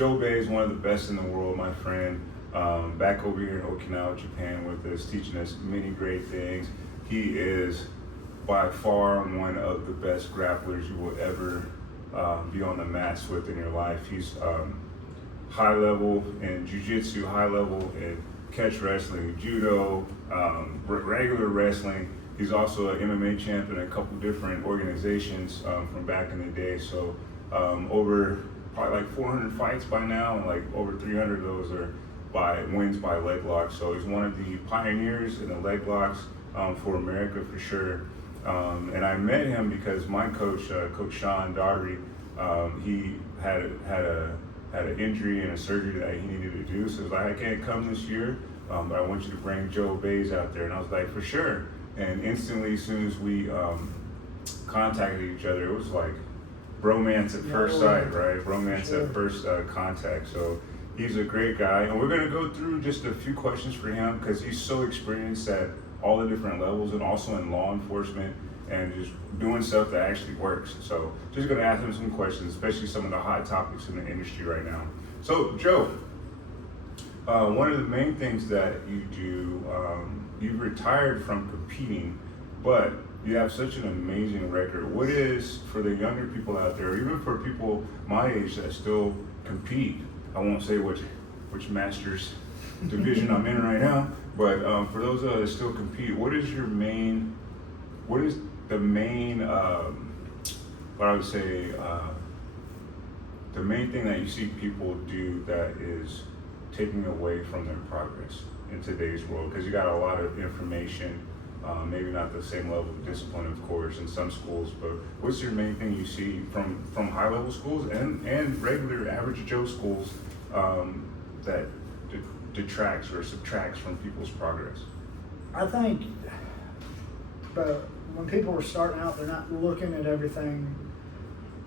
Joe Baize, one of the best in the world, my friend, back over here in Okinawa, Japan with us, teaching us many great things. He is by far one of the best grapplers you will ever be on the mats with in your life. He's high level in jiu-jitsu, high level in catch wrestling, judo, regular wrestling. He's also an MMA champ in a couple different organizations from back in the day. So over probably like 400 fights by now, and like over 300 of those are wins by leg locks. So he's one of the pioneers in the leg locks for America for sure. And I met him because my coach, Coach Sean Daughtery, he had an injury and a surgery that he needed to do. So he was like, I can't come this year, but I want you to bring Joe Baize out there. And I was like, for sure. And instantly, as soon as we contacted each other, it was like bromance at first sight, right? Bromance at first contact. So he's a great guy. And we're going to go through just a few questions for him because he's so experienced at all the different levels and also in law enforcement and just doing stuff that actually works. So just going to ask him some questions, especially some of the hot topics in the industry right now. So Joe, one of the main things that you do, you've retired from competing, but you have such an amazing record. What is, for the younger people out there, even for people my age that still compete, I won't say which master's division I'm in right now, but for those that still compete, what is the main, what I would say, the main thing that you see people do that is taking away from their progress in today's world? Because you got a lot of information, maybe not the same level of discipline, of course, in some schools, but what's your main thing you see from high-level schools and regular average Joe schools that detracts or subtracts from people's progress? I think, but when people are starting out, they're not looking at everything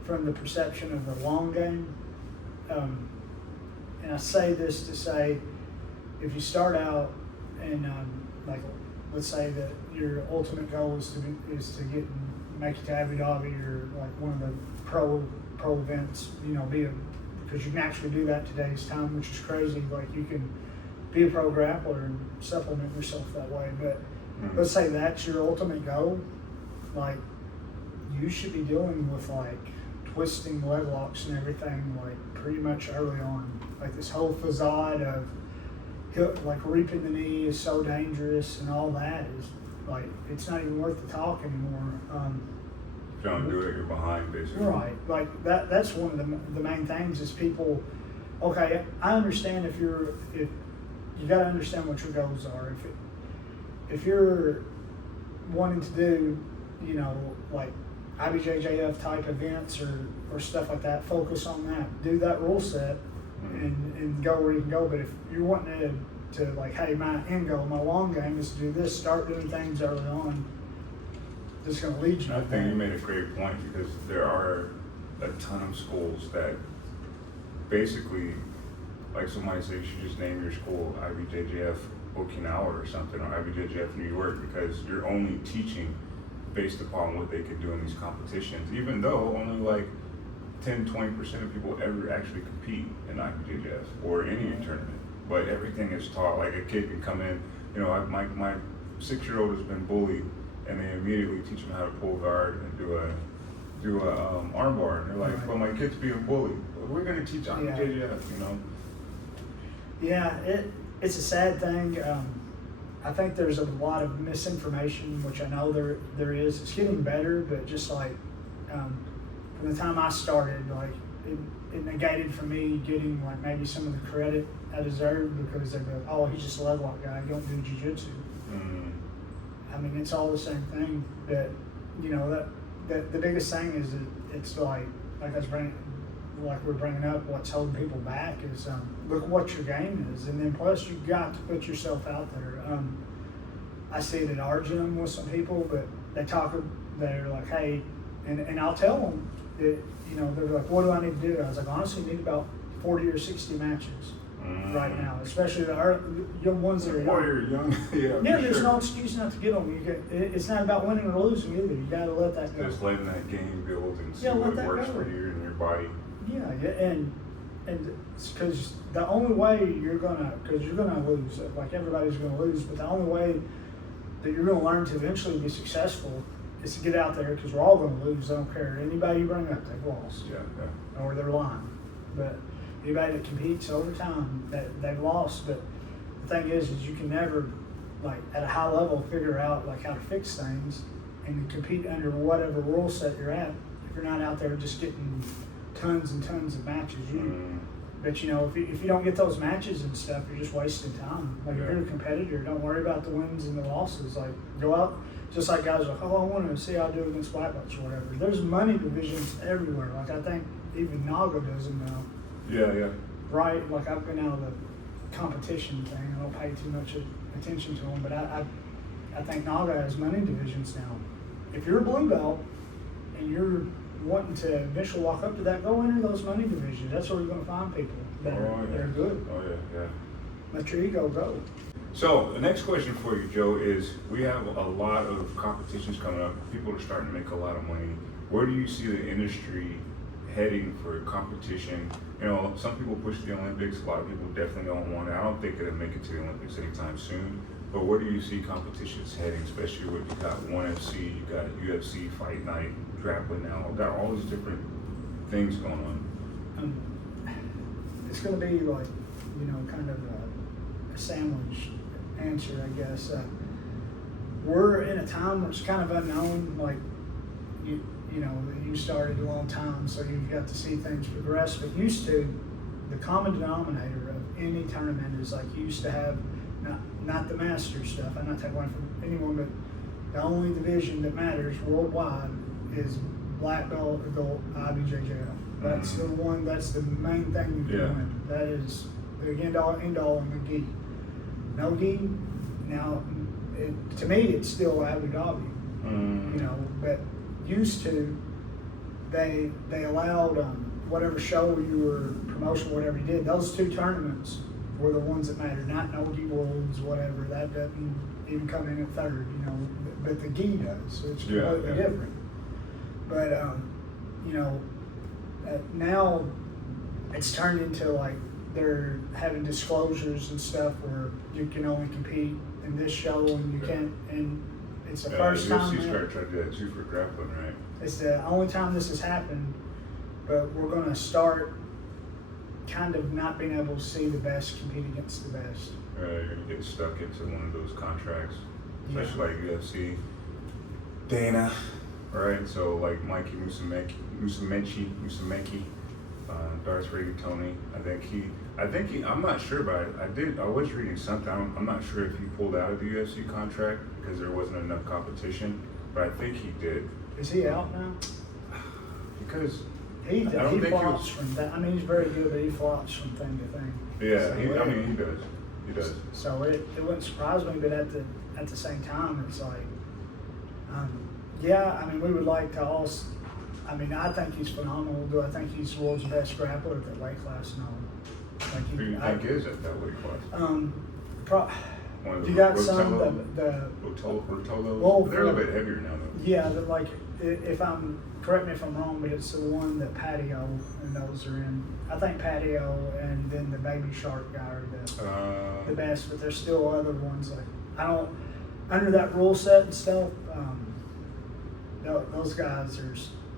from the perception of the long game. And I say this to say, if you start out and like, let's say that your ultimate goal is to make it to Abu Dhabi or like one of the pro events, because you can actually do that today's time, which is crazy. Like you can be a pro grappler and supplement yourself that way. But let's say that's your ultimate goal, like you should be dealing with like twisting leg locks and everything like pretty much early on. Like this whole facade of like reaping the knee is so dangerous and all that is like, it's not even worth the talk anymore. If you don't do it, you're behind, basically. Right, like that's one of the main things is people, okay, I understand if you gotta understand what your goals are. If you're wanting to do, like IBJJF type events or stuff like that, focus on that, do that rule set and go where you can go. But if you're wanting to like, hey, my end goal, my long game is to do this, start doing things early on, that's going to lead you. I think you made a great point because there are a ton of schools that basically, like somebody says, you should just name your school IBJJF Okinawa or something, or IBJJF New York, because you're only teaching based upon what they could do in these competitions, even though only like 10-20% of people ever actually compete in IBJJF or any tournament. But everything is taught. Like a kid can come in, my 6-year-old has been bullied, and they immediately teach them how to pull guard and do a arm bar. And they're like, well, my kid's being bullied. Well, we're going to teach IBJJF, Yeah, it's a sad thing. I think there's a lot of misinformation, which I know there is. It's getting better, but just like from the time I started, like it negated for me getting like maybe some of the credit I deserved because they'd be like, oh, he's just a leg lock guy, you don't do jiu-jitsu. I mean, it's all the same thing, but that the biggest thing is that it's like we're bringing up, what's holding people back is look what your game is, and then plus you've got to put yourself out there. I see it at our gym with some people, but they're like, hey, and I'll tell them that, they're like, what do I need to do? I was like, honestly, you need about 40 or 60 matches right now, especially the young ones that are young. There's no excuse not to get them. It's not about winning or losing either. You got to let that go. Just letting that game build and see what works for you and your body. Yeah, and And because the only way because you're gonna lose, like everybody's gonna lose, but the only way that you're gonna learn to eventually be successful is to get out there, because we're all gonna lose. I don't care. Anybody you bring up, they've lost. Yeah. Or they're lying. But anybody that competes over time, that they've lost. But the thing is you can never, like at a high level, figure out like how to fix things and compete under whatever rule set you're at if you're not out there just getting tons and tons of matches. But you know, if you don't get those matches and stuff, you're just wasting time. Like if you're a competitor, don't worry about the wins and the losses. Like go out, just like guys are like, oh, I want to see how I do against black belts or whatever. There's money divisions everywhere. Like I think even Naga does them now. Yeah. Right, like I've been out of the competition thing. I don't pay too much attention to them, but I think Naga has money divisions now. If you're a blue belt and you're wanting to eventually walk up to that, go enter those money divisions. That's where you're going to find people that are good. Oh yeah. Let your ego go. So the next question for you, Joe, is we have a lot of competitions coming up. People are starting to make a lot of money. Where do you see the industry heading for competition? You know, some people push the Olympics. A lot of people definitely don't want it. I don't think it'll make it to the Olympics anytime soon. But where do you see competitions heading, especially with you got ONE FC, you got UFC, Fight Night, Grappling now, got all these different things going on? It's going to be like, you know, kind of a sandwich answer, I guess. We're in a time where it's kind of unknown. Like, you know, you started a long time, so you've got to see things progress. But used to, the common denominator of any tournament is like you used to have, not the master stuff, I'm not taking one from anyone, but the only division that matters worldwide is black belt or gold IBJJF. That's the one, that's the main thing you can win. That is the end all and the gi. No gi, now, to me, it's still Abu Dhabi, you know, but used to, they allowed whatever show you were, promotion, whatever you did, those two tournaments were the ones that mattered, not no-gi worlds, whatever. That doesn't even come in at third, you know, but the gi does, so it's completely different. But, you know, now it's turned into like they're having disclosures and stuff where you can only compete in this show and you can't, and it's the first time. UFC started trying to do that too for grappling, right? It's the only time this has happened, but we're going to start kind of not being able to see the best compete against the best. You're going to get stuck into one of those contracts, especially like UFC. Dana, right? So like Mikey Musumeci, Darth Rigatoni. I think he. I'm not sure, but I was reading something. I'm not sure if he pulled out of the UFC contract because there wasn't enough competition, but I think he did. Is he out now? Because he flops from that. I mean, he's very good, but he flops from thing to thing. Yeah, so he does. He does. So it wouldn't surprise me, but at the same time, it's like, yeah. I mean, we would like to all. I mean, I think he's phenomenal. Do I think he's the world's best grappler at that weight class? No. Like who do you think is at that weight class? You got some the Rotolo. Well, they're a little bit heavier now, though. Yeah, like correct me if I'm wrong, but it's the one that Patio and those are in. I think Patio and then the Baby Shark guy are the best, but there's still other ones like under that rule set and stuff. Those guys are,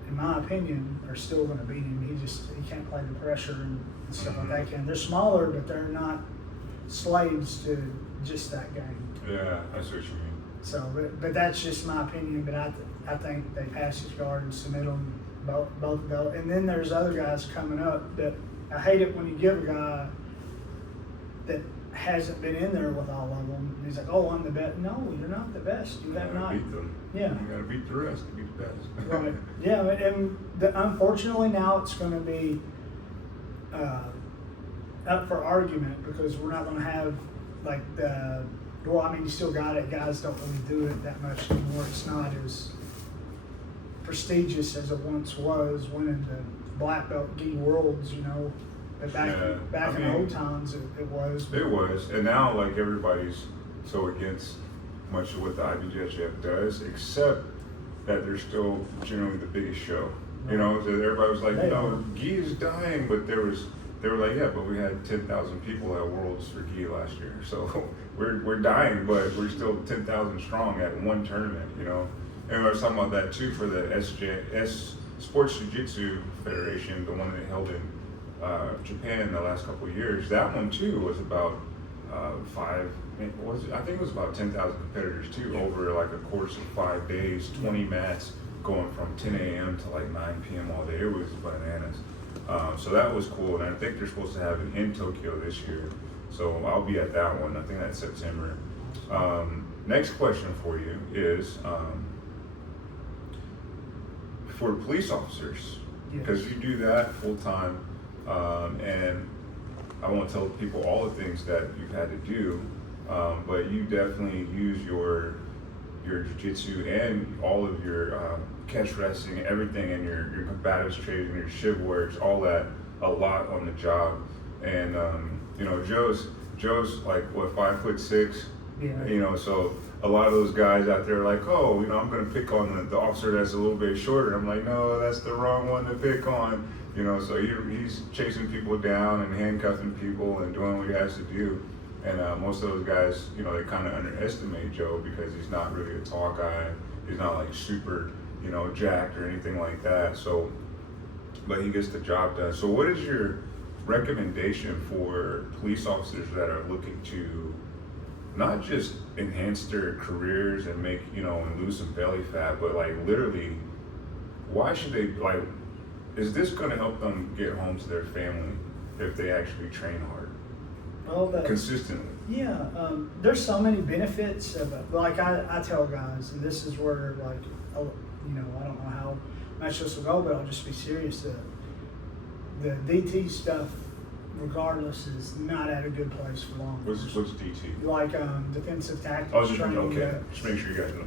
in my opinion, are still going to beat him. He can't play the pressure and stuff like that. They're smaller, but they're not slaves to just that game. Yeah, I see what you mean. So, but that's just my opinion. But I think they pass his guard and submit them both belt. And then there's other guys coming up that I hate it when you give a guy that hasn't been in there with all of them. He's like, "Oh, I'm the best." No, you're not the best. You have not. Beat them. Yeah. You got to beat the rest to be the best. Right. Yeah, and unfortunately now it's going to be up for argument because we're not going to have like the. Well, I mean, you still got it. Guys don't really do it that much anymore. It's not as prestigious as it once was winning the black belt gi worlds, you know. But back in the old times, it was. It was, and now like everybody's so against much of what the IBJJF does, except that they're still generally the biggest show. You know, so everybody was like, gi is dying, but there was they were like, yeah, but we had 10,000 people at Worlds for Gi last year, so we're dying, but we're still 10,000 strong at one tournament, you know. And I was talking about that too for the Sports Jiu-Jitsu Federation, the one that held in Japan in the last couple of years. That one too was about I think it was about 10,000 competitors too, over like a course of 5 days, 20 mats, going from 10 a.m. to like 9 p.m. all day. It was bananas. So that was cool, and I think they're supposed to have it in Tokyo this year. So I'll be at that one. I think that's September. Next question for you is for police officers, because you do that full time, and I won't tell people all the things that you've had to do, but you definitely use your jiu-jitsu and all of your catch wrestling, everything, and your combatives training, your shiv works, all that, a lot on the job. And you know, Joe's like what, 5'6", you know, so a lot of those guys out there are like, oh, you know, I'm gonna pick on the officer that's a little bit shorter. I'm like, no, that's the wrong one to pick on, you know. So he's chasing people down and handcuffing people and doing what he has to do. And most of those guys, you know, they kind of underestimate Joe because he's not really a tall guy. He's not like super, you know, jacked or anything like that. So, but he gets the job done. So what is your recommendation for police officers that are looking to not just enhance their careers and make, you know, and lose some belly fat, but like literally, why should they, like, is this going to help them get home to their family if they actually train hard? Consistently. Yeah, there's so many benefits of it. Like I tell guys, and this is where, like, you know, I don't know how much this will go, but I'll just be serious. The DT stuff, regardless, is not at a good place for long. What's DT? Like defensive tactics. Oh, training. Okay. Just make sure you guys know.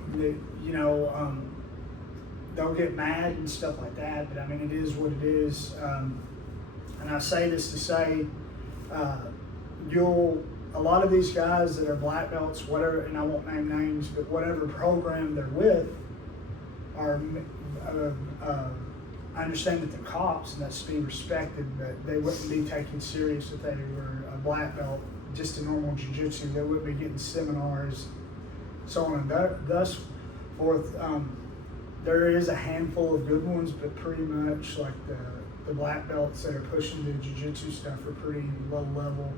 You know, they'll get mad and stuff like that, but I mean, it is what it is. And I say this to say, a lot of these guys that are black belts, whatever, and I won't name names, but whatever program they're with, are, I understand that they're cops and that's to be respected, but they wouldn't be taken serious if they were a black belt, just a normal jiu-jitsu. They wouldn't be getting seminars, so on and thus forth. There is a handful of good ones, but pretty much like the black belts that are pushing the jiu-jitsu stuff are pretty low level.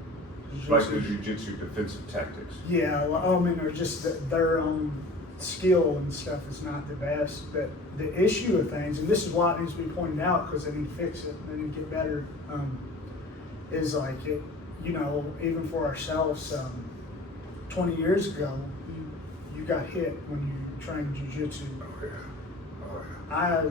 Like the jiu-jitsu defensive tactics. Yeah, I mean, or just their own skill and stuff is not the best. But the issue of things, and this is why it needs to be pointed out because they need to fix it, they need to get better, is like, it, you know, even for ourselves, 20 years ago, you got hit when you trained jiu-jitsu. Oh, yeah. I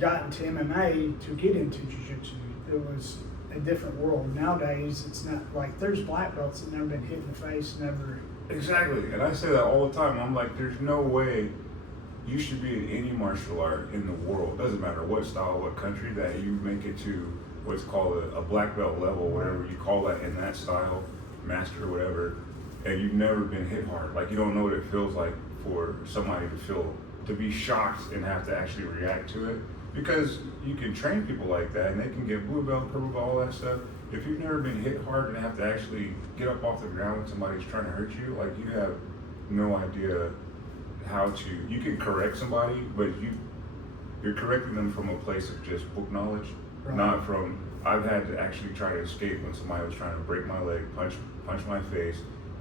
got into MMA to get into jiu-jitsu. It was a different world. Nowadays, it's not like there's black belts that never been hit in the face, never. Exactly, and I say that all the time. I'm like, there's no way you should be in any martial art in the world, doesn't matter what style, what country, that you make it to what's called a black belt level, whatever you call that in that style, master, whatever, and you've never been hit hard. Like, you don't know what it feels like for somebody to be shocked and have to actually react to it. Because you can train people like that and they can get blue belt, purple belt, all that stuff. If you've never been hit hard and have to actually get up off the ground when somebody's trying to hurt you, like, you have no idea how to, you can correct somebody, but you're correcting them from a place of just book knowledge, right. Not from, I've had to actually try to escape when somebody was trying to break my leg, punch my face,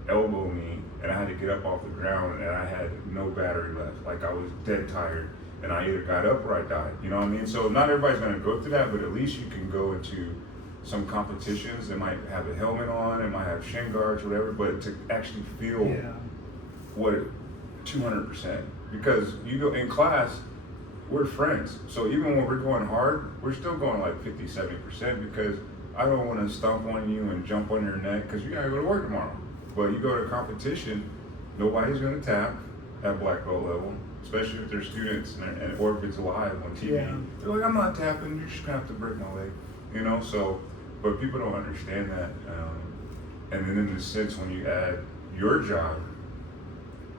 elbow me, and I had to get up off the ground and I had no battery left. Like, I was dead tired. And I either got up or I died, you know what I mean? So not everybody's gonna go through that, but at least you can go into some competitions that might have a helmet on, it might have shin guards, whatever, but to actually feel what 200%. Because you go in class, we're friends. So even when we're going hard, we're still going like 50, 70% because I don't wanna stomp on you and jump on your neck because you gotta go to work tomorrow. But you go to a competition, nobody's gonna tap at black belt level. Especially if they're students or if it's live on TV. Yeah. They're like, I'm not tapping, you're just gonna have to break my leg. You know, so, but people don't understand that. And then in the sense when you add your job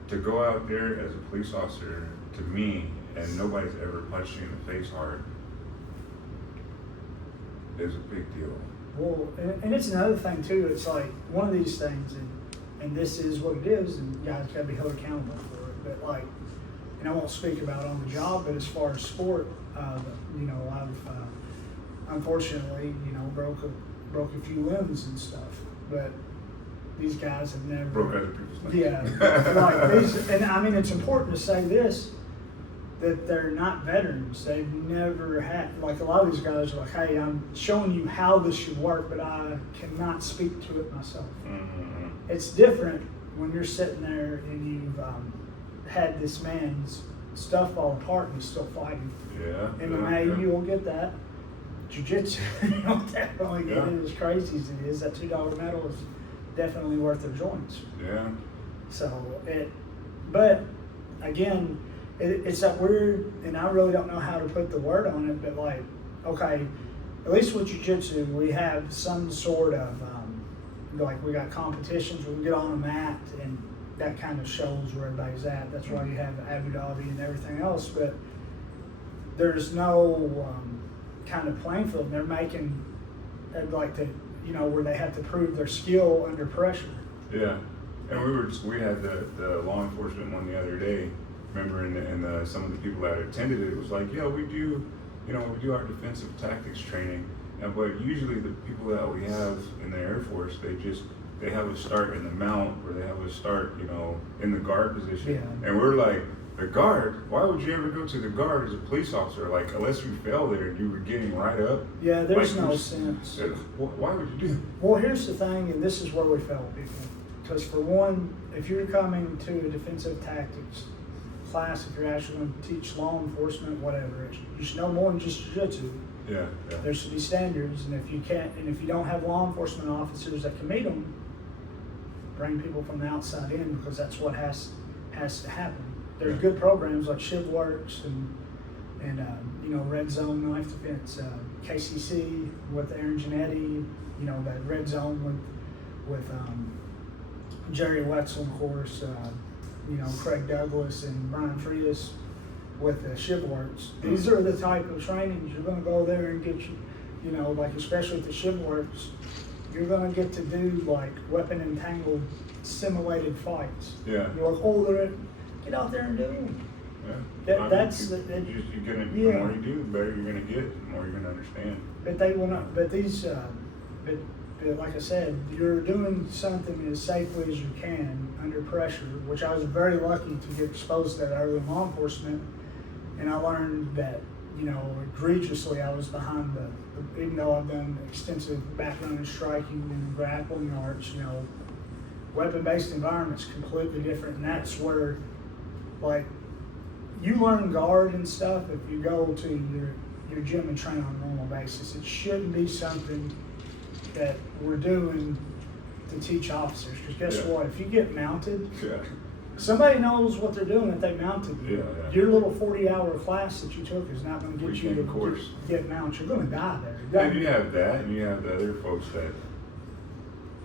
to go out there as a police officer, to me, and nobody's ever punched you in the face hard, is a big deal. Well, and it's another thing too. It's like one of these things, and this is what it is, and you guys got to be held accountable for it. But like, and I won't speak about on the job, but as far as sport, you know, I've unfortunately, you know, broke a few limbs and stuff, but these guys have never broke other people's limbs. Yeah, like these, and I mean, it's important to say this, that they're not veterans. They've never had, like a lot of these guys are like, hey, I'm showing you how this should work, but I cannot speak to it myself. Mm-hmm. It's different when you're sitting there and you've had this man's stuff fall apart and he's still fighting. Yeah. MMA, you will get that. Jiu-Jitsu, you'll definitely get Yeah. it, as crazy as it is. That $2 medal is definitely worth their joints. Yeah. So but again, it's that weird, and I really don't know how to put the word on it, but like, okay, at least with Jiu-Jitsu, we have some sort of, like we got competitions where we get on a mat, and that kind of shows where everybody's at. That's why you have Abu Dhabi and everything else, but there's no kind of playing field. They're making, they'd like to, you know, where they have to prove their skill under pressure. Yeah, and we had the law enforcement one the other day. Remember, and some of the people that attended it was like, yeah, we do our defensive tactics training, but usually the people that we have in the Air Force, they have a start in the mount, or they have a start, you know, in the guard position, Yeah. and we're like, the guard? Why would you ever go to the guard as a police officer? Like, unless you fell there and you were getting right up. Yeah, there's like, no sense. Why would you do that? Well, here's the thing, and this is where we fail people. Because for one, if you're coming to a defensive tactics class, if you're actually going to teach law enforcement, whatever, you should know more than just jiu-jitsu. Yeah. There should be standards, and if you don't have law enforcement officers that can meet them, bring people from the outside in, because that's what has to happen. There's good programs like ShivWorks and you know, Red Zone Knife Defense, KCC with Aaron Giannetti, you know, that Red Zone with Jerry Wetzel, of course, you know, Craig Douglas and Brian Frias with ShivWorks. These are the type of trainings you're going to go there and get you know, like especially with the ShivWorks, you're going to get to do like weapon entangled simulated fights. Yeah. You're like, oh, get out there and do them. Yeah. The more you do, the better you're gonna get, the more you're gonna understand. But they will not. But these, but like I said, you're doing something as safely as you can under pressure. Which I was very lucky to get exposed to that early in law enforcement, and I learned that, you know, egregiously I was behind even though I've done extensive background in striking and grappling arts, you know, weapon-based environment's completely different, and that's where, like, you learn guard and stuff if you go to your gym and train on a normal basis. It shouldn't be something that we're doing to teach officers. Because guess what? If you get mounted, somebody knows what they're doing if they mounted you. Yeah. Your little 40-hour class that you took is not going to get you to get mounted. You're going to die there. And you have that, and you have the other folks that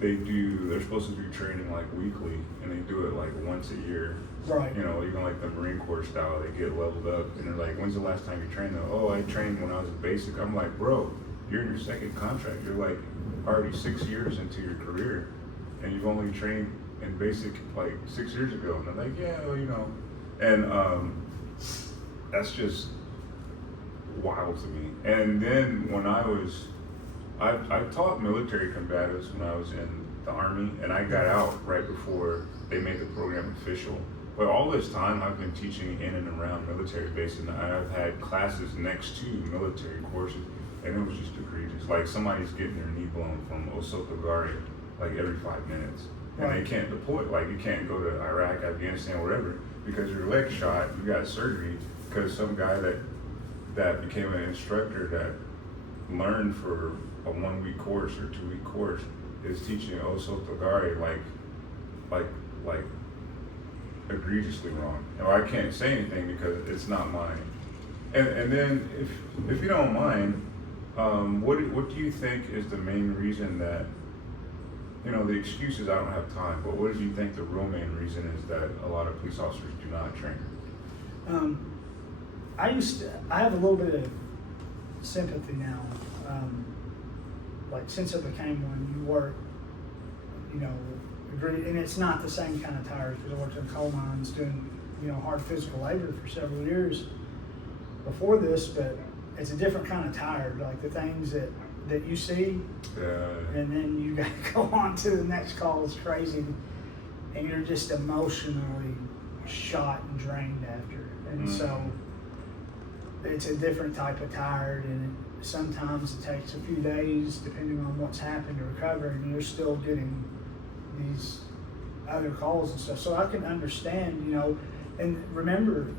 they're supposed to do training like weekly, and they do it like once a year. Right. You know, even like the Marine Corps style, they get leveled up, and they're like, when's the last time you trained? Oh, I trained when I was a basic. I'm like, bro, you're in your second contract. You're like already 6 years into your career, and you've only trained in basic like 6 years ago. And they're like, yeah, well, you know, and that's just wild to me. And then when I taught military combatives when I was in the Army, and I got out right before they made the program official. But all this time, I've been teaching in and around military bases, and I've had classes next to military courses, and it was just egregious. Like, somebody's getting their knee blown from Osotogari like every 5 minutes, and they can't deploy. Like, you can't go to Iraq, Afghanistan, wherever, because your leg shot, you got surgery, because some guy that became an instructor that learned for a 1 week course or 2 week course is teaching Osotogari like egregiously wrong. Now, I can't say anything because it's not mine. And then if you don't mind, what do you think is the main reason that, you know, the excuse is I don't have time, but what do you think the real main reason is that a lot of police officers do not train? I have a little bit of sympathy now. like since I became one, you work, you know, and it's not the same kind of tires because I worked in coal mines doing, you know, hard physical labor for several years before this, but it's a different kind of tire, like the things that you see, and then you got to go on to the next call is crazy, and you're just emotionally shot and drained after, and so it's a different type of tired, and sometimes it takes a few days depending on what's happened to recover, and you're still getting these other calls and stuff. So I can understand, you know, and remember,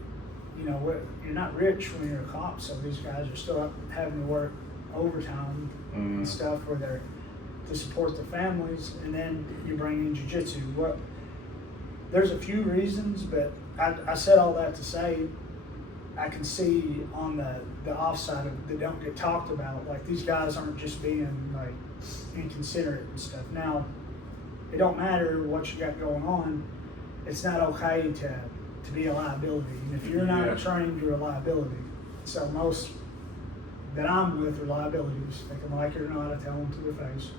you know, you're not rich when you're a cop, so these guys are still up having to work overtime and stuff where they're to support their families, and then you bring in jiu-jitsu. There's a few reasons, but I said all that to say I can see on the offside of that don't get talked about, like these guys aren't just being like inconsiderate and stuff. Now, it don't matter what you got going on, it's not okay to be a liability. And if you're not trained, you're a liability. So most that I'm with are liabilities. They can like it or not, I tell them to their face.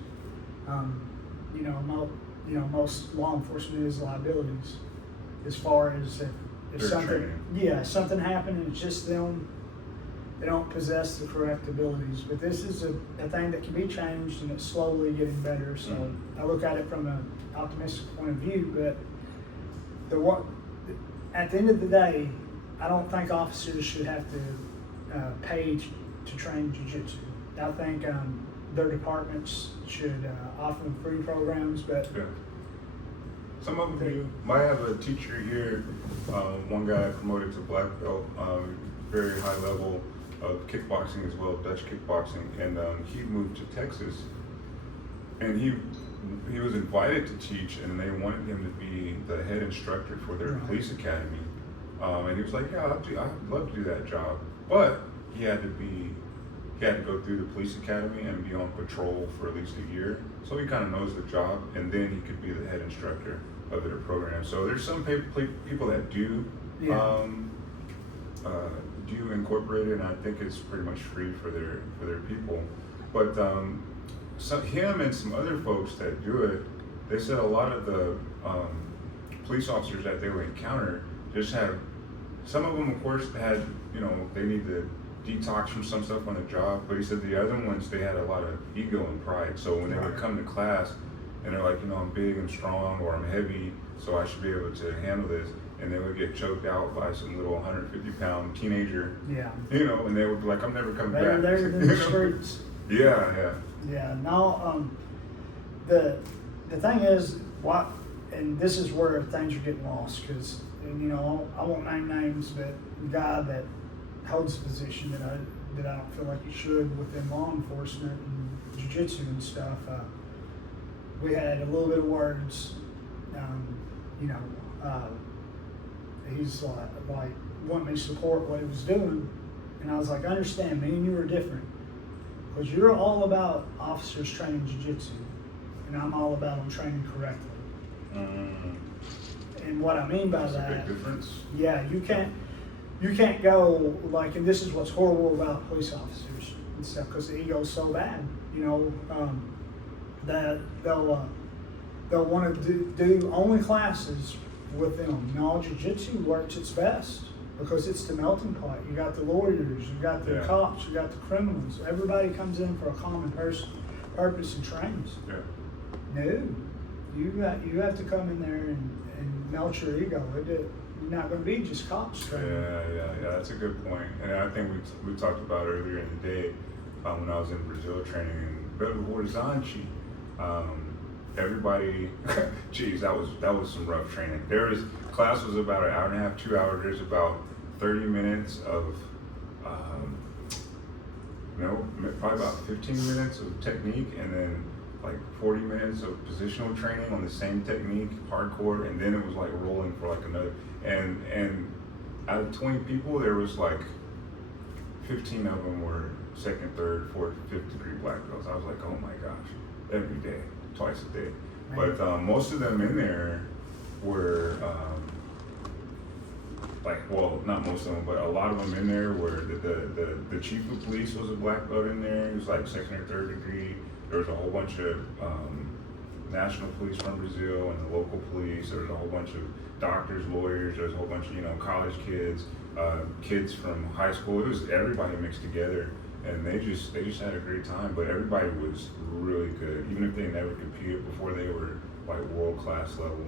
Most law enforcement is liabilities as far as if something happened and it's just them, they don't possess the correct abilities. But this is a thing that can be changed, and it's slowly getting better. So I look at it from an optimistic point of view. But at the end of the day, I don't think officers should have to pay to train jiu-jitsu. I think their departments should offer them free programs, but some of them do. I have a teacher here, one guy promoted to black belt, very high level of kickboxing as well, Dutch kickboxing, and he moved to Texas, and he was invited to teach, and they wanted him to be the head instructor for their police academy, and he was like, yeah, I'd love to do that job, but he had to go through the police academy and be on patrol for at least a year, so he kind of knows the job, and then he could be the head instructor of their program. So there's some people that do incorporate it, and I think it's pretty much free for their people. But him and some other folks that do it, they said a lot of the police officers that they would encounter just had, some of them of course had, they need to detox from some stuff on the job, but he said the other ones, they had a lot of ego and pride. So when they would come to class and they're like, I'm big, I'm strong, or I'm heavy, so I should be able to handle this, and they would get choked out by some little 150-pound teenager, and they would be like, I'm never coming back. They're in the streets. Yeah. No, the thing is, and this is where things are getting lost, because, I won't name names, but the guy that holds a position that I don't feel like you should within law enforcement and jiu-jitsu and stuff, we had a little bit of words, he's like wanting me to support what he was doing, and I was like, understand, me and you are different, because you're all about officers training jiu-jitsu, and I'm all about them training correctly. And what I mean by that's a big difference. Yeah, you can't go like, and this is what's horrible about police officers and stuff, because the ego's so bad, that they'll want to do only classes with them. No, jiu-jitsu works its best because it's the melting pot. You got the lawyers, you got the cops, you got the criminals. Everybody comes in for a common purpose and trains. No, you have to come in there and melt your ego. You're not going to be just cops training. Yeah, that's a good point. And I think we talked about earlier in the day when I was in Brazil training in Belo Horizonte. Everybody, geez, that was some rough training. Class was about an hour and a half, 2 hours. There's about 30 minutes of, probably about 15 minutes of technique, and then like 40 minutes of positional training on the same technique, hardcore, and then it was like rolling for like another. And out of 20 people, there was like 15 of them were second, third, fourth, fifth degree black belts. I was like, oh my gosh, every day. Twice a day. But most of them in there were not most of them, but a lot of them in there were the chief of police was a black belt in there. He was like second or third degree. there was a whole bunch of national police from Brazil and the local police. There was a whole bunch of doctors, lawyers. There was a whole bunch of college kids, kids from high school. It was everybody mixed together, and they just had a great time. But everybody was really good, even if they never competed before. They were like world class level.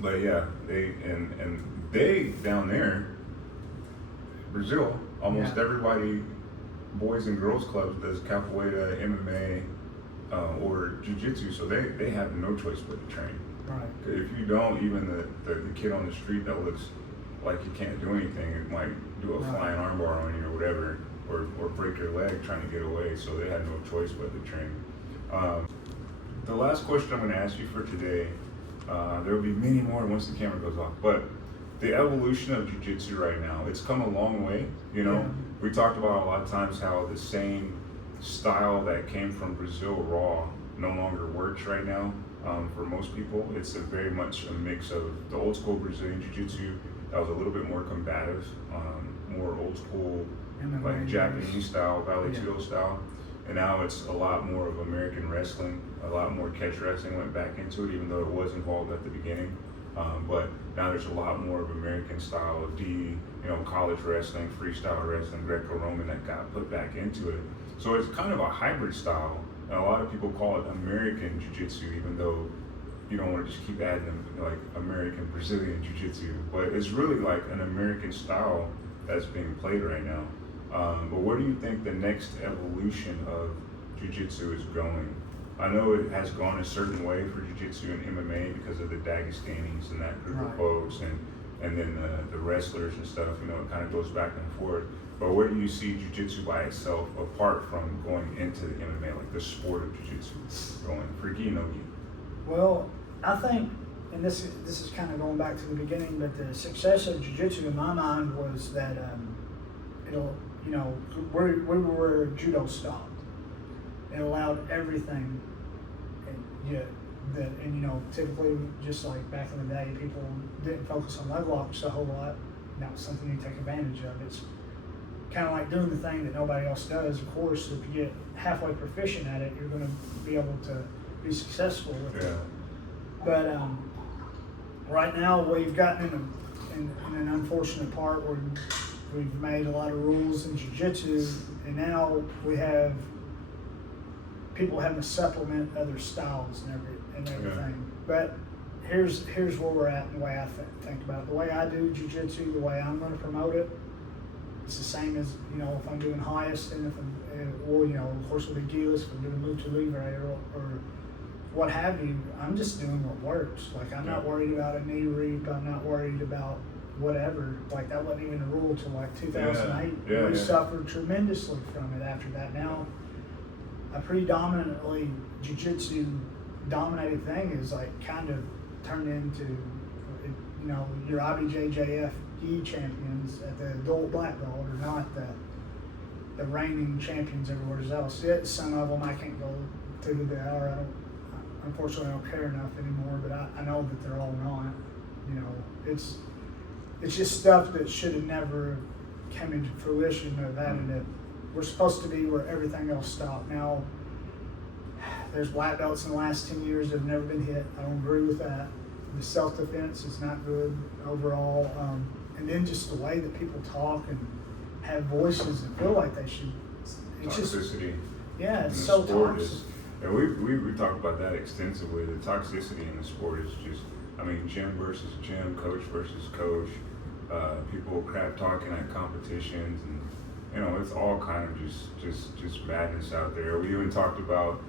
But yeah, they down there, Brazil, almost everybody, boys and girls clubs does capoeira, MMA, or jiu-jitsu, so they have no choice but to train. Right. If you don't, even the kid on the street that looks like he can't do anything, it might do a flying armbar on you or whatever, or break your leg trying to get away, so they had no choice but to train. The last question I'm going to ask you for today, there will be many more once the camera goes off, but the evolution of jiu-jitsu right now, it's come a long way. We talked about a lot of times how the same style that came from Brazil raw no longer works right now. For most people, it's very much a mix of the old school Brazilian Jiu-Jitsu that was a little bit more combative, more old school, like Japanese style, Vale Tudo style. And now it's a lot more of American wrestling, a lot more catch wrestling went back into it, even though it was involved at the beginning. But now there's a lot more of American style of college wrestling, freestyle wrestling, Greco-Roman that got put back into it. So it's kind of a hybrid style. And a lot of people call it American Jiu-Jitsu, even though you don't want to just keep adding them like American Brazilian Jiu-Jitsu. But it's really like an American style that's being played right now. But where do you think the next evolution of Jiu-Jitsu is going? I know it has gone a certain way for Jiu-Jitsu and MMA because of the Dagestanis and that group of folks, and then the wrestlers and stuff. It kind of goes back and forth. But where do you see Jiu-Jitsu by itself, apart from going into the MMA, like the sport of Jiu-Jitsu, going for gi no gi? Well, I think, and this is kind of going back to the beginning, but the success of Jiu-Jitsu in my mind was that we were where judo stopped. It allowed everything, typically just like back in the day, people didn't focus on leg locks a whole lot. Now it's something you take advantage of. It's kind of like doing the thing that nobody else does. Of course, if you get halfway proficient at it, you're going to be able to be successful with it. But right now, we've gotten in an unfortunate part where we've made a lot of rules in Jiu-Jitsu, and now we have people having to supplement other styles and everything. But here's where we're at and the way I think about it. The way I do Jiu-Jitsu, the way I'm going to promote it, it's the same as, if I'm doing highest and of course with a gillis, if I'm doing lucha libre or what have you, I'm just doing what works. Like, I'm not worried about a knee reap. I'm not worried about whatever. Like, that wasn't even a rule till like 2008. We suffered tremendously from it after that. Now, a predominantly Jiu-Jitsu dominated thing is like kind of turned into, your IBJJF gi champions at the adult black belt are not the reigning champions everywhere else. Some of them I can't go to who they are. Unfortunately, I don't care enough anymore, but I know that they're all not. It's just stuff that should have never come into fruition of having to. We're supposed to be where everything else stopped. Now, there's black belts in the last 10 years that have never been hit. I don't agree with that. The self-defense is not good overall. And then just the way that people talk and have voices and feel like they should. It's toxicity. It's so toxic. And we talked about that extensively. The toxicity in the sport is just, gym versus gym, coach versus coach, people crap talking at competitions, and it's all kind of just madness out there. We even talked about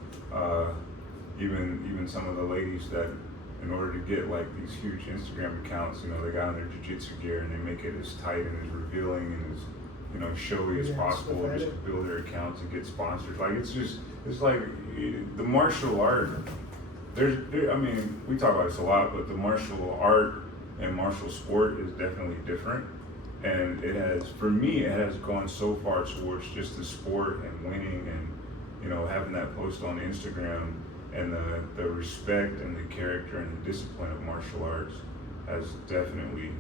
even some of the ladies that, in order to get like these huge Instagram accounts, they got on their jiu-jitsu gear and they make it as tight and as revealing and as showy as possible, just to build their accounts and get sponsors. Like, it's like the martial art. We talk about this a lot, but the martial art and martial sport is definitely different. And for me, it has gone so far towards just the sport and winning and, having that post on Instagram, and the respect and the character and the discipline of martial arts has definitely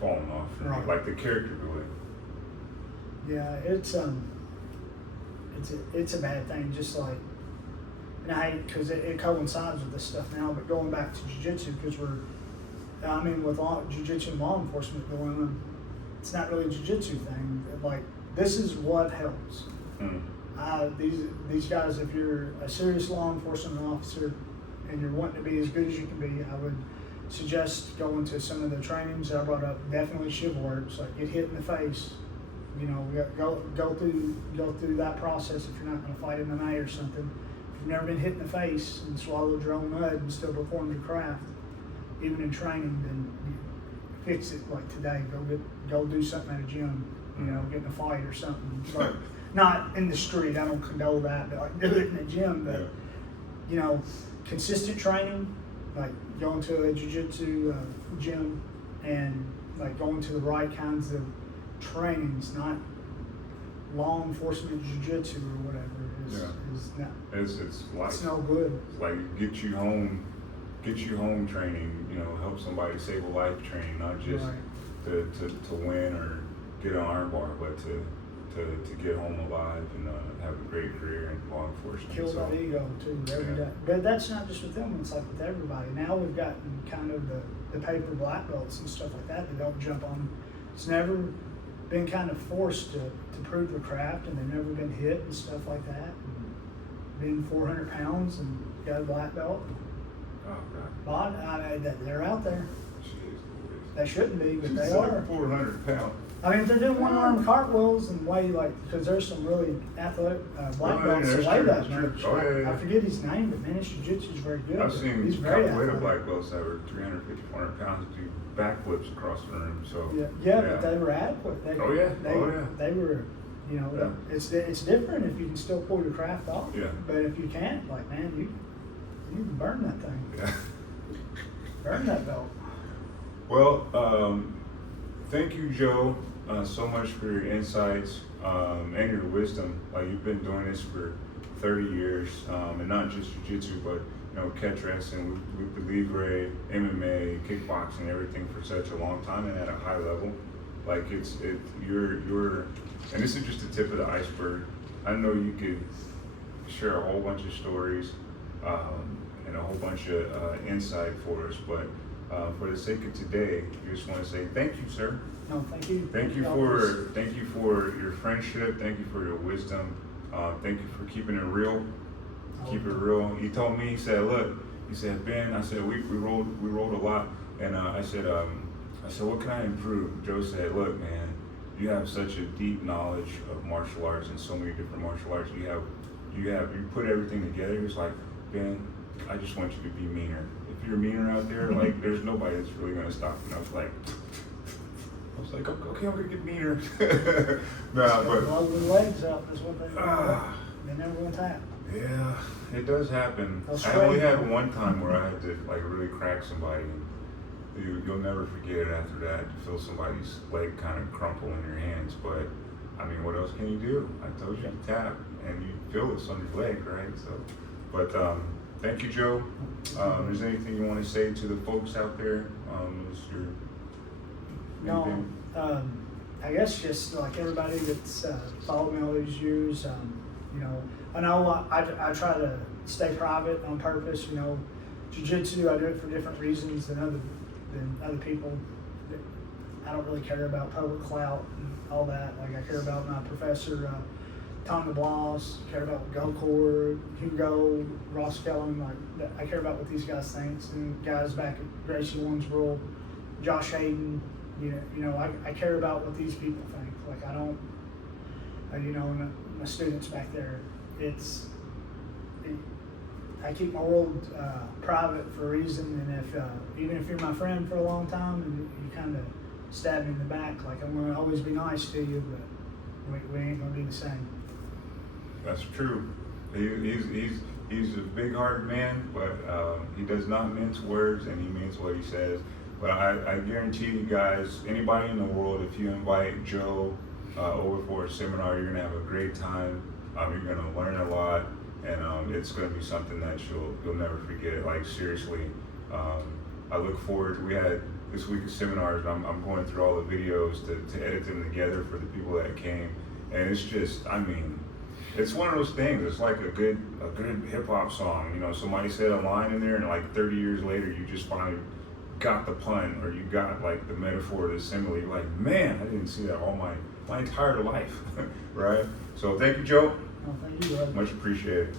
fallen off for me, like the character building. Yeah, it's it's a bad thing. Just like, and I hate because it coincides with this stuff now. But going back to jiu-jitsu, because with jiu-jitsu and law enforcement going on, it's not really a jiu-jitsu thing. Like, this is what helps. These guys, if you're a serious law enforcement officer and you're wanting to be as good as you can be, I would suggest going to some of the trainings that I brought up. Definitely shiv works, like get hit in the face. You know, go through that process if you're not going to fight MMA or something. If you've never been hit in the face and swallowed your own mud and still performed your craft, even in training, then you fix it. Like today, go do something at a gym. You know, get in a fight or something. Like, not in the street. I don't condone that, but like do it in the gym. But you know, consistent training, like going to a jiu-jitsu gym and like going to the right kinds of trainings, not law enforcement jiu-jitsu or whatever is not. It's no good. It's like get you home training. You know, help somebody save a life training, not just to win or get an arm bar, but to get home alive and have a great career in law enforcement. Kill that ego too every day. But that's not just with them, it's like with everybody. Now we've gotten kind of the paper black belts and stuff like that don't jump on. It's never been kind of forced to prove their craft, and they've never been hit and stuff like that. Been 400 pounds and got a black belt. Oh, God. They're out there. Jeez. They shouldn't be, but She's they like are. 400 pounds. I mean, if they're doing one-arm cartwheels and weigh because there's some really athletic black belts that weigh that much. Oh, yeah. I forget his name, but man, his jiu-jitsu is very good. I've seen he's very capoeira athletic. black belts that were 350, 400 pounds do backflips across the room. So but they were adequate. They were, you know, it's different if you can still pull your craft off. Yeah. But if you can't, like man, you can burn that thing. Yeah. Burn that belt. Well, thank you, Joe, so much for your insights and your wisdom. Like you've been doing this for 30 years, and not just jiu-jitsu, but you know, catch wrestling, with the libre, MMA, kickboxing, everything for such a long time and at a high level. Like you're, and this is just the tip of the iceberg. I know you could share a whole bunch of stories and a whole bunch of insight for us, but for the sake of today, we just want to say thank you, sir. No, thank you. Thank you for your friendship. Thank you for your wisdom. Thank you for keeping it real. Keep it real. He told me, he said, look, he said, Ben, I said, we rode a lot. And I said, what can I improve? Joe said, look, man, you have such a deep knowledge of martial arts and so many different martial arts. You put everything together. He was like, Ben, I just want you to be meaner. If you're meaner out there, like there's nobody that's really gonna stop you. And I was like, okay, I'm gonna get meaner. Nah, but blow the legs out is what they never gonna tap. Yeah, it does happen. I only had one time where I had to like really crack somebody. And you'll never forget it after that, to feel somebody's leg kind of crumple in your hands. But I mean, what else can you do? I told you to tap, and you feel this on your leg, right? So, but thank you, Joe. Is there anything you want to say to the folks out there? I guess just like everybody that's followed me all these years, you know, I know I try to stay private on purpose. You know, jiu-jitsu, I do it for different reasons than other people. I don't really care about public clout and all that. Like I care about my professor, Tom DeBlas, care about Gokor, Hugo, Ross Kellum. Like I care about what these guys think. And guys back at Gracie Warrensboro, Josh Hayden. You know, I care about what these people think. Like I don't, you know, my students back there. I keep my world private for a reason, and if even if you're my friend for a long time and you kind of stab me in the back, like I'm gonna always be nice to you, but we ain't gonna be the same. That's true. He's a big-hearted man, but he does not mince words, and he means what he says. But I guarantee you guys, anybody in the world, if you invite Joe over for a seminar, you're gonna have a great time. You're gonna learn a lot, and it's gonna be something that you'll never forget. Like seriously, I look forward. We had this week of seminars, and I'm going through all the videos to edit them together for the people that came, and it's just, I mean, It's one of those things. It's like a good hip hop song. You know, somebody said a line in there, and like 30 years later, you just finally got the pun, or you got like the metaphor, the simile. You're like, man, I didn't see that all my entire life, right? So thank you, Joe. Oh, thank you, brother. Much appreciated.